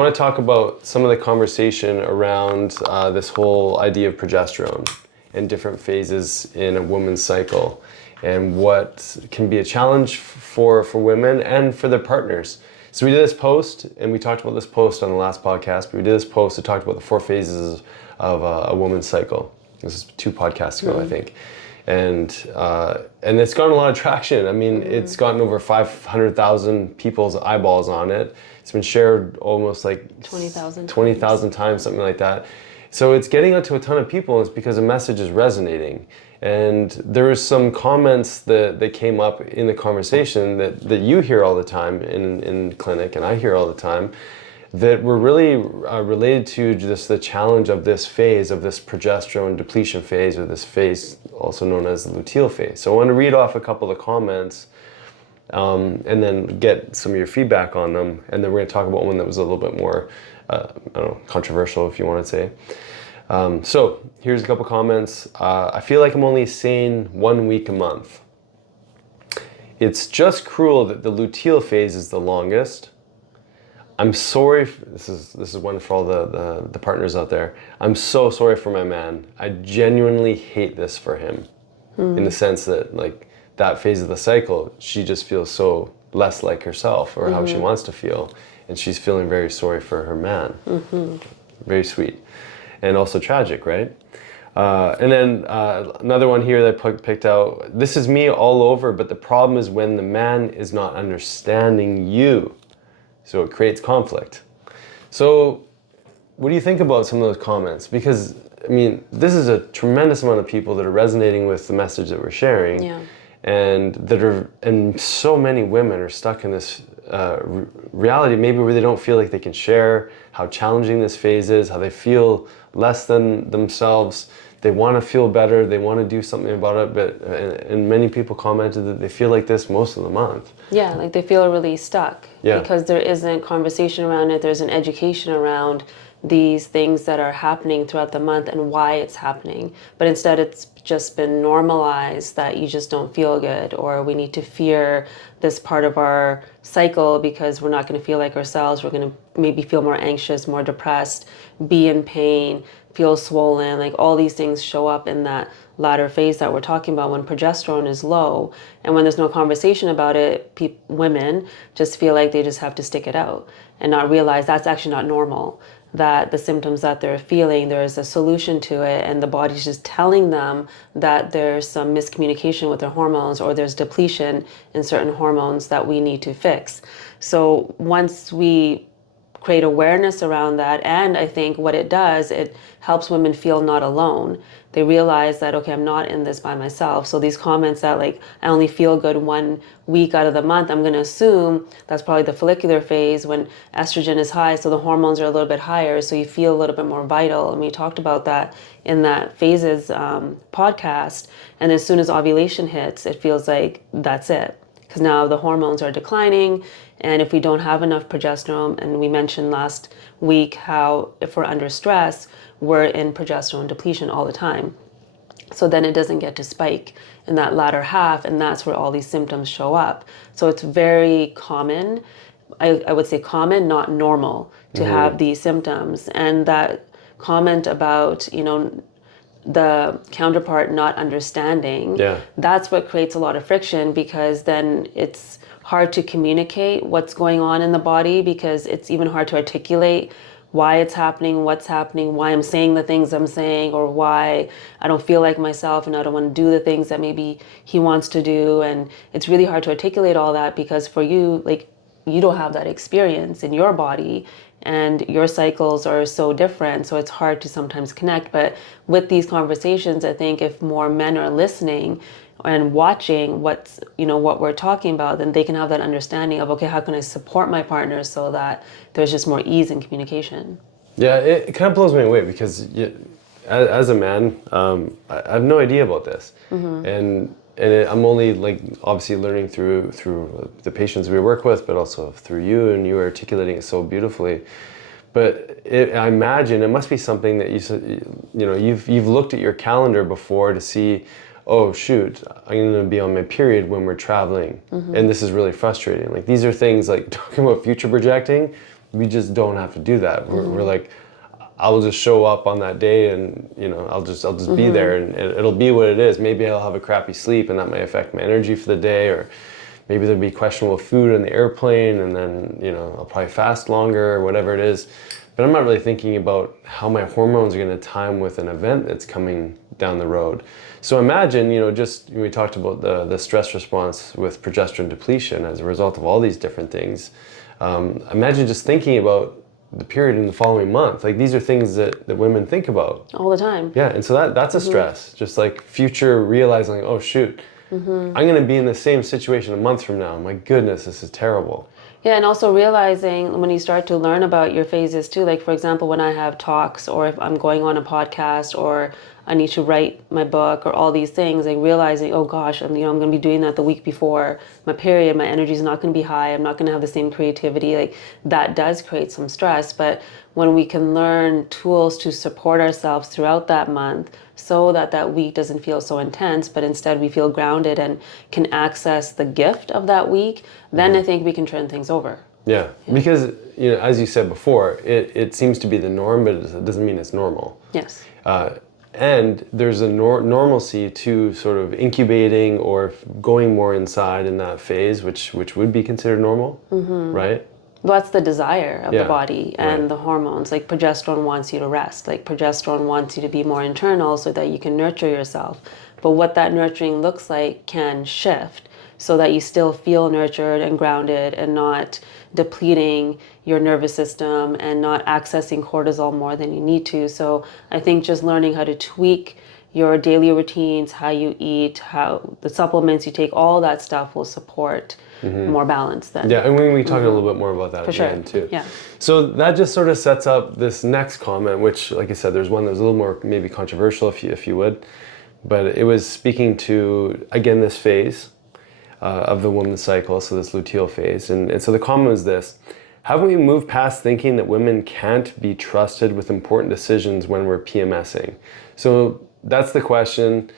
want to talk about some of the conversation around this whole idea of progesterone and different phases in a woman's cycle, and what can be a challenge for women and for their partners. So we did this post, and we talked about this post on the last podcast, but we did this post that talked about the 4 phases of a woman's cycle. This is 2 podcasts ago, I think. And it's gotten a lot of traction. I mean, it's gotten over 500,000 people's eyeballs on it. It's been shared almost like 20,000 times, something like that. So it's getting out to a ton of people, and it's because the message is resonating. And there was some comments that came up in the conversation that you hear all the time in clinic, and I hear all the time, that were really related to just the challenge of this phase, of this progesterone depletion phase, or this phase also known as the luteal phase. So I want to read off a couple of the comments and then get some of your feedback on them, and then we're going to talk about one that was a little bit more I don't know, controversial, if you want to say. So here's a couple comments. I feel like I'm only sane 1 week a month. It's just cruel that the luteal phase is the longest. I'm sorry, this is one for all the partners out there. I'm so sorry for my man. I genuinely hate this for him, in the sense that, like, that phase of the cycle, she just feels so less like herself, or how she wants to feel. And she's feeling very sorry for her man. Very sweet. And also tragic, right? And then another one here that I picked out. This is me all over, but the problem is when the man is not understanding you. So it creates conflict. So what do you think about some of those comments? Because, I mean, this is a tremendous amount of people that are resonating with the message that we're sharing. Yeah. And so many women are stuck in this reality, maybe where they don't feel like they can share how challenging this phase is, how they feel less than themselves. They want to feel better, they want to do something about it, but and many people commented that they feel like this most of the month. Yeah, like they feel really stuck. Yeah. Because there isn't conversation around it, there's an education around these things that are happening throughout the month and why it's happening. But instead it's just been normalized that you just don't feel good, or we need to fear this part of our cycle because we're not going to feel like ourselves. We're going to maybe feel more anxious, more depressed, be in pain, feel swollen. Like all these things show up in that latter phase that we're talking about when progesterone is low. And when there's no conversation about it, women just feel like they just have to stick it out and not realize that's actually not normal. That the symptoms that they're feeling, there's a solution to it, and the body's just telling them that there's some miscommunication with their hormones, or there's depletion in certain hormones that we need to fix. So once we create awareness around that, and I think what it does, it helps women feel not alone. They realize that, okay, I'm not in this by myself. So these comments that, like, I only feel good 1 week out of the month, I'm going to assume that's probably the follicular phase when estrogen is high, so the hormones are a little bit higher, so you feel a little bit more vital. And we talked about that in that phases podcast. And as soon as ovulation hits, it feels like that's it, because now the hormones are declining. And if we don't have enough progesterone, and we mentioned last week how if we're under stress, we're in progesterone depletion all the time. So then it doesn't get to spike in that latter half, and that's where all these symptoms show up. So it's very common, I would say common, not normal, to have these symptoms. And that comment about, the counterpart not understanding, that's what creates a lot of friction, because then it's hard to communicate what's going on in the body, because it's even hard to articulate why it's happening, what's happening, why I'm saying the things I'm saying, or why I don't feel like myself and I don't want to do the things that maybe he wants to do. And it's really hard to articulate all that, because for you, like, you don't have that experience in your body, and your cycles are so different, so it's hard to sometimes connect. But with these conversations, I think if more men are listening and watching what we're talking about, then they can have that understanding of, okay, how can I support my partner so that there's just more ease in communication. Yeah, it kind of blows me away, because as a man, I have no idea about this. And I'm only, like, obviously learning through the patients we work with, but also through you, and you are articulating it so beautifully. But I imagine it must be something that you've looked at your calendar before to see, oh shoot, I'm going to be on my period when we're traveling, and this is really frustrating. Like, these are things, like, talking about future projecting, we just don't have to do that. We're like, I'll just show up on that day, and I'll just be there, and it'll be what it is. Maybe I'll have a crappy sleep, and that might affect my energy for the day, or maybe there'll be questionable food in the airplane, and then I'll probably fast longer or whatever it is. But I'm not really thinking about how my hormones are going to time with an event that's coming down the road. So imagine, just we talked about the stress response with progesterone depletion as a result of all these different things. Imagine just thinking about the period in the following month. Like, these are things that women think about all the time. Yeah, and so that's a stress. Just like future realizing, oh shoot, I'm going to be in the same situation a month from now. My goodness, this is terrible. Yeah, and also realizing when you start to learn about your phases too, like for example, when I have talks, or if I'm going on a podcast, or I need to write my book, or all these things, like realizing, oh gosh, I'm going to be doing that the week before my period, my energy is not going to be high, I'm not going to have the same creativity, like that does create some stress. But when we can learn tools to support ourselves throughout that month, so that week doesn't feel so intense, but instead we feel grounded and can access the gift of that week, then I think we can turn things over. Yeah, because as you said before, it seems to be the norm, but it doesn't mean it's normal. Yes. And there's a normalcy to sort of incubating or going more inside in that phase, which would be considered normal, right? Well, that's the desire of the body and the hormones. Like progesterone wants you to rest. Like progesterone wants you to be more internal so that you can nurture yourself. But what that nurturing looks like can shift so that you still feel nurtured and grounded and not depleting your nervous system and not accessing cortisol more than you need to. So I think just learning how to tweak your daily routines, how you eat, how the supplements you take, all that stuff will support more balance then. Yeah, and we talk a little bit more about that at the end too. Yeah. So that just sort of sets up this next comment, which, like I said, there's one that was a little more maybe controversial, if you would, but it was speaking to, again, this phase of the woman's cycle, so this luteal phase. And so the comment was this: haven't we moved past thinking that women can't be trusted with important decisions when we're PMSing? So that's the question.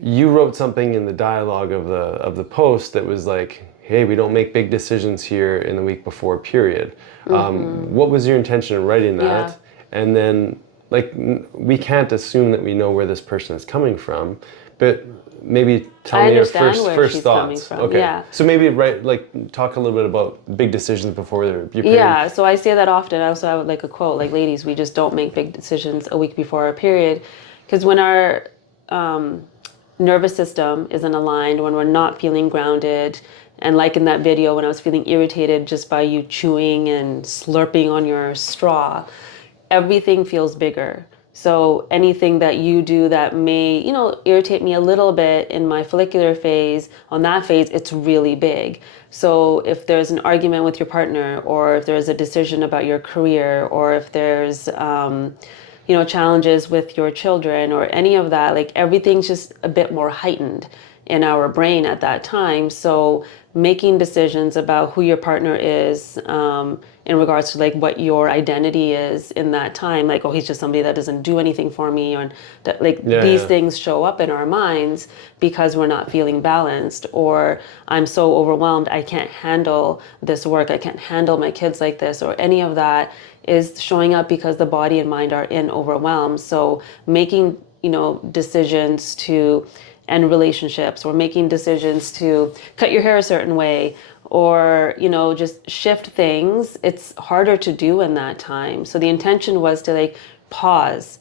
You wrote something in the dialogue of the post that was like, hey, we don't make big decisions here in the week before period. What was your intention in writing that? Yeah. And then, like, we can't assume that we know where this person is coming from, but maybe tell me your first thoughts. Okay. Yeah. So maybe talk a little bit about big decisions before your period. Yeah. So I say that often. I also have like a quote, like, ladies, we just don't make big decisions a week before our period, because when our nervous system isn't aligned, when we're not feeling grounded, and like in that video when I was feeling irritated just by you chewing and slurping on your straw, everything feels bigger. So anything that you do that may, irritate me a little bit in my follicular phase, on that phase, it's really big. So if there's an argument with your partner, or if there's a decision about your career, or if there's, challenges with your children, or any of that, like everything's just a bit more heightened in our brain at that time. So making decisions about who your partner is in regards to like what your identity is in that time, like, oh, he's just somebody that doesn't do anything for me, or that, like, these things show up in our minds because we're not feeling balanced, or I'm so overwhelmed, I can't handle this work, I can't handle my kids like this, or any of that is showing up because the body and mind are in overwhelm. So making, decisions to end relationships, or making decisions to cut your hair a certain way, or, just shift things, it's harder to do in that time. So the intention was to like pause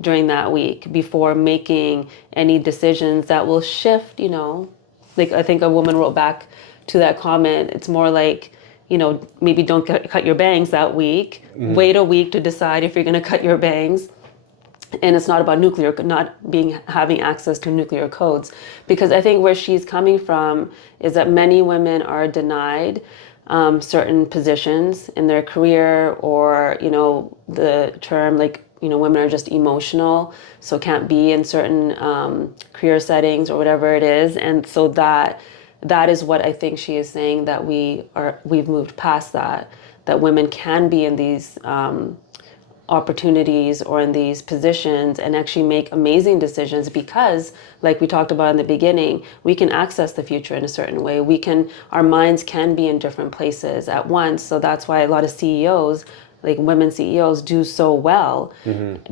during that week before making any decisions that will shift, like I think a woman wrote back to that comment, it's more like, maybe don't cut your bangs that week, wait a week to decide if you're going to cut your bangs. And it's not about having access to nuclear codes, because I think where she's coming from is that many women are denied certain positions in their career, or the term like women are just emotional, so can't be in certain career settings or whatever it is, and so that is what I think she is saying, that we've moved past that women can be in these opportunities or in these positions and actually make amazing decisions because, like we talked about in the beginning, we can access the future in a certain way. Our minds can be in different places at once. So that's why a lot of CEOs, like women CEOs, do so well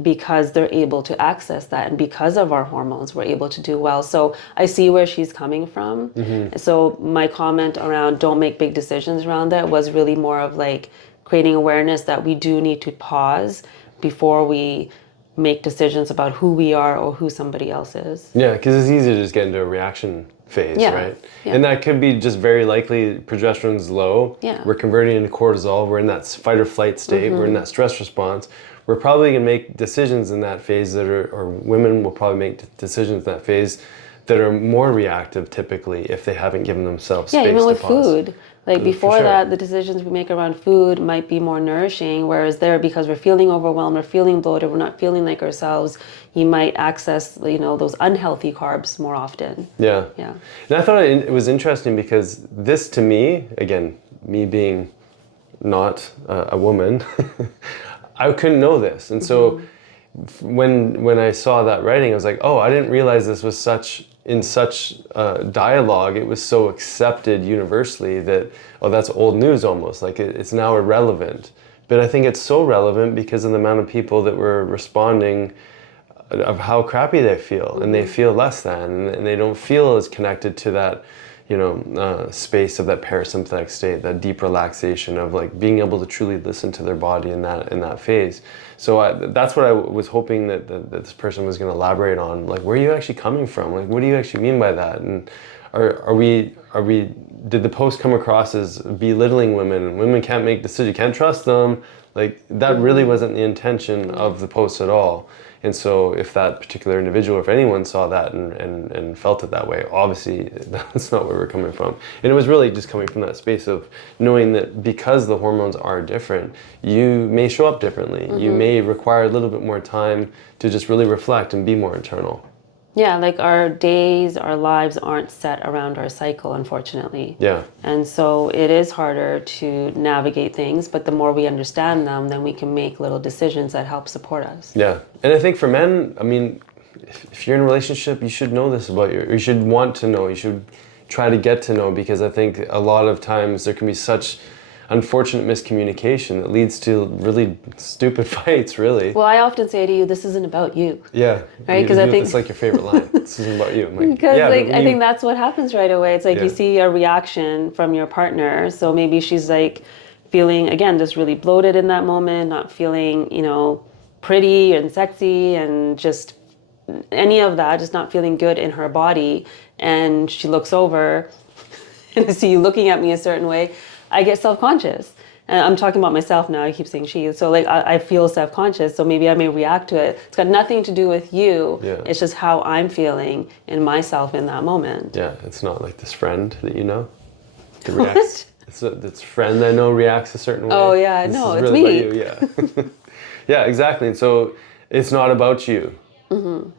because they're able to access that. And because of our hormones, we're able to do well. So I see where she's coming from. So my comment around don't make big decisions around that was really more of like creating awareness that we do need to pause before we make decisions about who we are or who somebody else is. Yeah, because it's easy to just get into a reaction phase, right? Yeah. And that could be just very likely progesterone's low. Yeah. We're converting into cortisol. We're in that fight or flight state. We're in that stress response. We're probably going to make decisions in that phase that are, or women will probably make decisions in that phase that are more reactive typically if they haven't given themselves space to pause. Yeah, even with food. Like before sure. that, the decisions we make around food might be more nourishing, whereas there, because we're feeling overwhelmed, we're feeling bloated, we're not feeling like ourselves, you might access, those unhealthy carbs more often. Yeah. Yeah. And I thought it was interesting because this to me, again, me being not a woman, I couldn't know this. And so when I saw that writing, I was like, oh, I didn't realize this was such dialogue. It was so accepted universally that, oh, that's old news almost. Like it's now irrelevant. But I think it's so relevant because of the amount of people that were responding of how crappy they feel, and they feel less than, and they don't feel as connected to that, space of that parasympathetic state, that deep relaxation of like being able to truly listen to their body in that phase. So that's what I was hoping that this person was going to elaborate on. Like, where are you actually coming from? Like, what do you actually mean by that? And did the post come across as belittling women? Women can't make decisions, you can't trust them. Like, that really wasn't the intention of the post at all. And so if that particular individual, if anyone saw that and felt it that way, obviously that's not where we're coming from. And it was really just coming from that space of knowing that because the hormones are different, you may show up differently. You may require a little bit more time to just really reflect and be more internal. Yeah, like our days, our lives aren't set around our cycle, unfortunately. Yeah. And so it is harder to navigate things, but the more we understand them, then we can make little decisions that help support us. Yeah. And I think for men, I mean, if you're in a relationship, you should know this about you should want to know, you should try to get to know, because I think a lot of times there can be such unfortunate miscommunication that leads to really stupid fights, really. Well, I often say to you, this isn't about you. Yeah. Right? Because I think it's like your favorite line. This isn't about you. Like, because yeah, I think that's what happens right away. It's like Yeah. you see a reaction from your partner. So maybe she's like feeling, again, just really bloated in that moment, not feeling, pretty and sexy and just any of that, just not feeling good in her body. And she looks over and I see you looking at me a certain way. I get self-conscious. And I'm talking about myself now. I keep saying she. So like I feel self-conscious. So maybe I may react to it. It's got nothing to do with you. Yeah. It's just how I'm feeling in myself in that moment. Yeah, it's not like this friend that you know that reacts. It's a friend I know reacts a certain way. Oh yeah, This no, is it's really me. about you. Yeah. Yeah, exactly. And so it's not about you,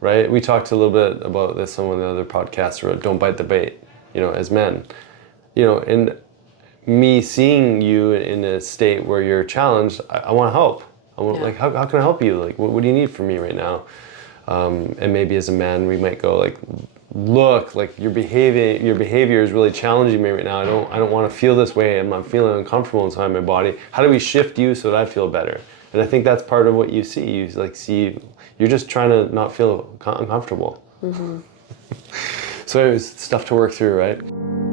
right? We talked a little bit about this on one of the other podcasts about don't bite the bait, as men, and me seeing you in a state where you're challenged, I want to help. I want, like, how can I help you? Like, what do you need from me right now? And maybe as a man, we might go like, look, like your behavior is really challenging me right now. I don't want to feel this way. I'm feeling uncomfortable inside my body. How do we shift you so that I feel better? And I think that's part of what you see. You you're just trying to not feel uncomfortable. So it was stuff to work through, right?